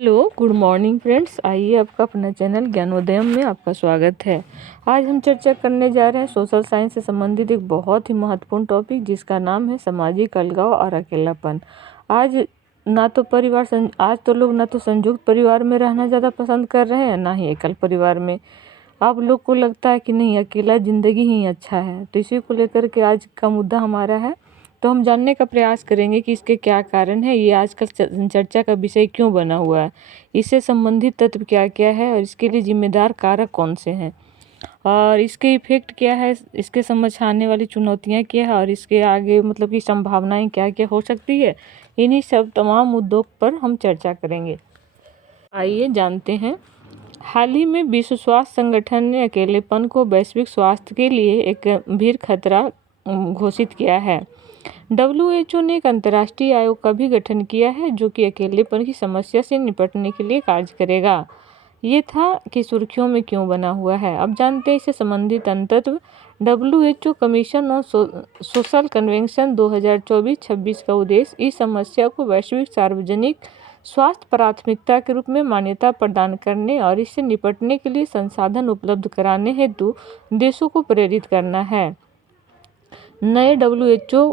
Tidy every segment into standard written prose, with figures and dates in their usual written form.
Hello, good morning friends. आइए आपका अपना चैनल ज्ञानोदयम में आपका स्वागत है। आज हम चर्चा करने जा रहे हैं सोशल साइंस से संबंधित एक बहुत ही महत्वपूर्ण टॉपिक, जिसका नाम है सामाजिक अलगाव और अकेलापन। आज आज तो लोग ना तो संयुक्त परिवार में रहना ज़्यादा पसंद कर रहे हैं, ना ही एकल परिवार में। अब लोग को लगता है कि नहीं, अकेला ज़िंदगी ही अच्छा है। तो इसी को लेकर के आज का मुद्दा हमारा है। तो हम जानने का प्रयास करेंगे कि इसके क्या कारण है, ये आजकल चर्चा का विषय क्यों बना हुआ है, इससे संबंधित तत्व क्या क्या है और इसके लिए जिम्मेदार कारक कौन से हैं, और इसके इफेक्ट क्या है, इसके समझ आने वाली चुनौतियां क्या है और इसके आगे मतलब कि संभावनाएं क्या क्या हो सकती है। इन्हीं सब तमाम मुद्दों पर हम चर्चा करेंगे। आइए जानते हैं। हाल ही में विश्व स्वास्थ्य संगठन ने अकेलेपन को वैश्विक स्वास्थ्य के लिए एक गंभीर खतरा घोषित किया है। WHO ने एक अंतर्राष्ट्रीय आयोग का भी गठन किया है, जो कि अकेलेपन की समस्या से निपटने के लिए कार्य करेगा। ये था कि सुर्खियों में क्यों बना हुआ है। अब जानते हैं इससे संबंधित अंतत्व। WHO commission on social convention 2024-26 का उद्देश्य इस समस्या को वैश्विक सार्वजनिक स्वास्थ्य प्राथमिकता के रूप में मान्यता प्रदान करने और इससे निपटने के लिए संसाधन उपलब्ध कराने हेतु देशों को प्रेरित करना है। नए WHO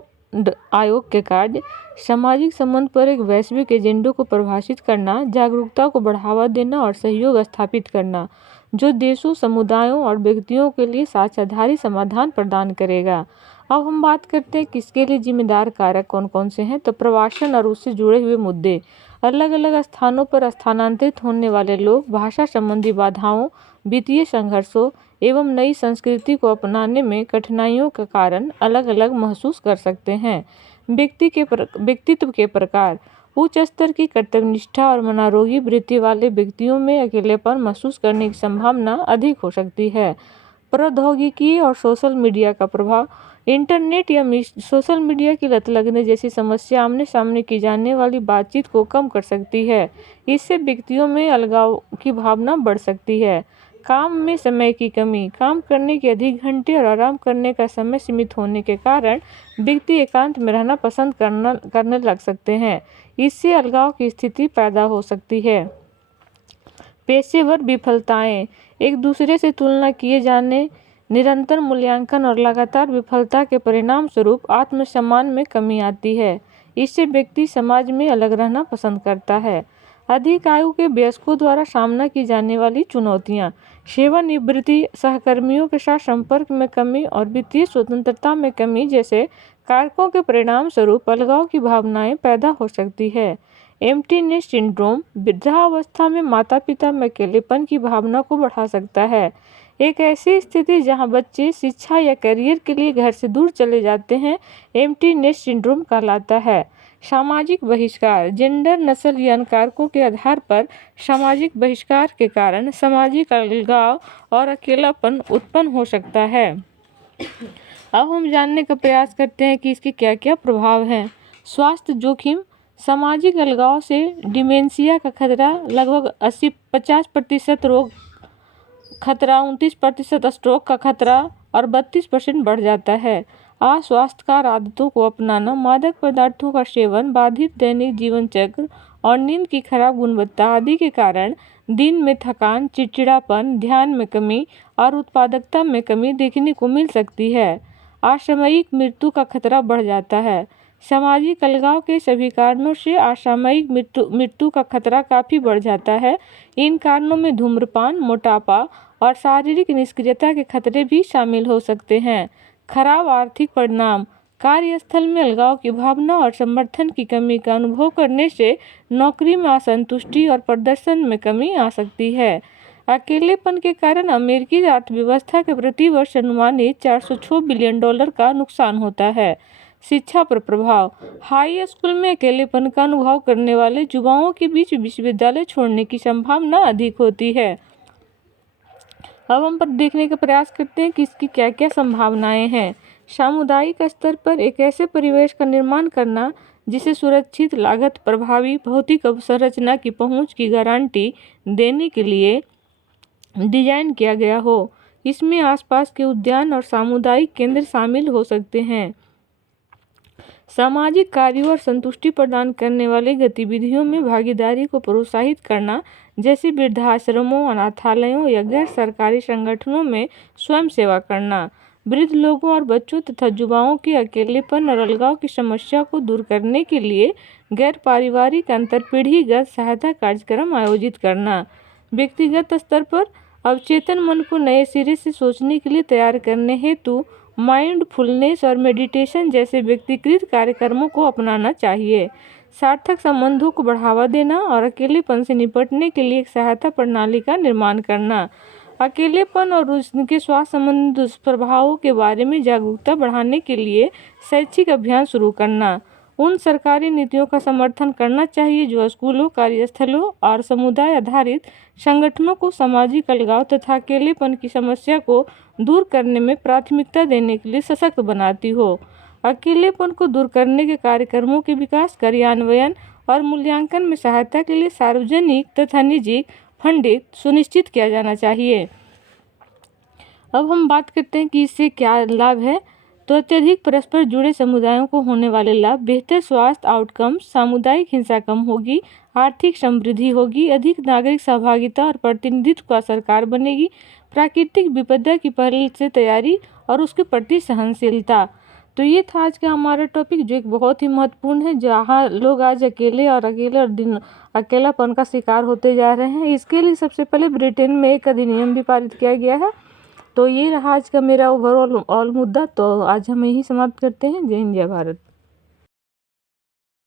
आयोग के कार्य सामाजिक संबंध पर एक वैश्विक एजेंडे को परिभाषित करना, जागरूकता को बढ़ावा देना और सहयोग स्थापित करना, जो देशों, समुदायों और व्यक्तियों के लिए साझेदारी समाधान प्रदान करेगा। अब हम बात करते हैं कि इसके लिए जिम्मेदार कारक कौन कौन से हैं। तो प्रवासन और उससे जुड़े हुए मुद्दे, अलग अलग स्थानों पर स्थानांतरित होने वाले लोग भाषा संबंधी बाधाओं, वित्तीय संघर्षों एवं नई संस्कृति को अपनाने में कठिनाइयों के कारण अलग अलग महसूस कर सकते हैं। व्यक्तित्व के प्रकार, उच्च स्तर की कर्तव्यनिष्ठा और मनोरोगी वृत्ति वाले व्यक्तियों में अकेलेपन महसूस करने की संभावना अधिक हो सकती है। प्रौद्योगिकी और सोशल मीडिया का प्रभाव, इंटरनेट या सोशल मीडिया की लत लगने जैसी समस्या आमने सामने की जाने वाली बातचीत को कम कर सकती है। इससे व्यक्तियों में अलगाव की भावना बढ़ सकती है। काम में समय की कमी, काम करने के अधिक घंटे और आराम करने का समय सीमित होने के कारण व्यक्ति एकांत में रहना पसंद करने लग सकते हैं। इससे अलगाव की स्थिति पैदा हो सकती है। पेशेवर विफलताएं, एक दूसरे से तुलना किए जाने, निरंतर मूल्यांकन और लगातार विफलता के परिणाम स्वरूप आत्मसम्मान में कमी आती है। इससे व्यक्ति समाज में अलग रहना पसंद करता है। अधिक आयु के वयस्कों द्वारा सामना की जाने वाली चुनौतियां, सेवानिवृत्ति, सहकर्मियों के साथ संपर्क में कमी और वित्तीय स्वतंत्रता में कमी जैसे कारकों के परिणाम स्वरूप अलगाव की भावनाएं पैदा हो सकती है। एम्प्टीनेस सिंड्रोम, वृद्धावस्था में माता पिता में अकेलेपन की भावना को बढ़ा सकता है। एक ऐसी स्थिति जहां बच्चे शिक्षा या करियर के लिए घर से दूर चले जाते हैं, एम्प्टीनेस सिंड्रोम कहलाता है। सामाजिक बहिष्कार, जेंडर, नस्ल या अन्य कारकों के आधार पर सामाजिक बहिष्कार के कारण सामाजिक अलगाव और अकेलापन उत्पन्न हो सकता है। अब हम जानने का प्रयास करते हैं कि इसके क्या क्या प्रभाव हैं। स्वास्थ्य जोखिम, सामाजिक अलगाव से डिमेंशिया का खतरा लगभग 50% रोग खतरा, 29% स्ट्रोक का खतरा और 32% बढ़ जाता है। अस्वास्थ्यकर आदतों को अपनाना, मादक पदार्थों का सेवन, बाधित दैनिक जीवन चक्र और नींद की खराब गुणवत्ता आदि के कारण दिन में थकान, चिड़चिड़ापन, ध्यान में कमी और उत्पादकता में कमी देखने को मिल सकती है। असामयिक मृत्यु का खतरा बढ़ जाता है। सामाजिक अलगाव के सभी कारणों से असामयिक मृत्यु का खतरा काफ़ी बढ़ जाता है। इन कारणों में धूम्रपान, मोटापा और शारीरिक निष्क्रियता के खतरे भी शामिल हो सकते हैं। खराब आर्थिक परिणाम, कार्यस्थल में अलगाव की भावना और समर्थन की कमी का अनुभव करने से नौकरी में असंतुष्टि और प्रदर्शन में कमी आ सकती है। अकेलेपन के कारण अमेरिकी अर्थव्यवस्था के प्रति वर्ष अनुमानित $406 बिलियन का नुकसान होता है। शिक्षा पर प्रभाव, हाई स्कूल में अकेलेपन का अनुभव करने वाले युवाओं के बीच विश्वविद्यालय छोड़ने की संभावना अधिक होती है। अब हम पर देखने का प्रयास करते हैं कि इसकी क्या क्या संभावनाएं हैं। सामुदायिक स्तर पर एक ऐसे परिवेश का निर्माण करना जिसे सुरक्षित, लागत प्रभावी, भौतिक अवसंरचना की पहुंच की गारंटी देने के लिए डिजाइन किया गया हो। इसमें आसपास के उद्यान और सामुदायिक केंद्र शामिल हो सकते हैं। सामाजिक कार्यों और संतुष्टि प्रदान करने वाली गतिविधियों में भागीदारी को प्रोत्साहित करना, जैसे वृद्धाश्रमों, अनाथालयों या गैर सरकारी संगठनों में स्वयं सेवा करना। वृद्ध लोगों और बच्चों तथा युवाओं के अकेलेपन और अलगाव की समस्या को दूर करने के लिए गैर पारिवारिक अंतरपीढ़ीगत सहायता कार्यक्रम आयोजित करना। व्यक्तिगत स्तर पर अवचेतन मन को नए सिरे से सोचने के लिए तैयार करने हेतु माइंडफुलनेस और मेडिटेशन जैसे व्यक्तिगत कार्यक्रमों को अपनाना चाहिए। सार्थक संबंधों को बढ़ावा देना और अकेलेपन से निपटने के लिए एक सहायता प्रणाली का निर्माण करना। अकेलेपन और उसके स्वास्थ्य संबंधी दुष्प्रभावों के बारे में जागरूकता बढ़ाने के लिए शैक्षिक अभियान शुरू करना। उन सरकारी नीतियों का समर्थन करना चाहिए जो स्कूलों, कार्यस्थलों और समुदाय आधारित संगठनों को सामाजिक अलगाव तथा अकेलेपन की समस्या को दूर करने में प्राथमिकता देने के लिए सशक्त बनाती हो। अकेलेपन को दूर करने के कार्यक्रमों के विकास, कार्यान्वयन और मूल्यांकन में सहायता के लिए सार्वजनिक तथा निजी फंडिंग सुनिश्चित किया जाना चाहिए। अब हम बात करते हैं कि इससे क्या लाभ है। तो अत्यधिक परस्पर जुड़े समुदायों को होने वाले लाभ: बेहतर स्वास्थ्य आउटकम, सामुदायिक हिंसा कम होगी, आर्थिक समृद्धि होगी, अधिक नागरिक सहभागिता और प्रतिनिधित्व का सरकार बनेगी, प्राकृतिक विपदा की पहले से तैयारी और उसके प्रति सहनशीलता। तो ये था आज का हमारा टॉपिक, जो एक बहुत ही महत्वपूर्ण है, जहाँ लोग आज अकेले और अकेलापन का शिकार होते जा रहे हैं। इसके लिए सबसे पहले ब्रिटेन में एक अधिनियम भी पारित किया गया है। तो ये रहा आज का मेरा ओवरऑल मुद्दा। तो आज हम यही समाप्त करते हैं। जय हिंद, जय भारत।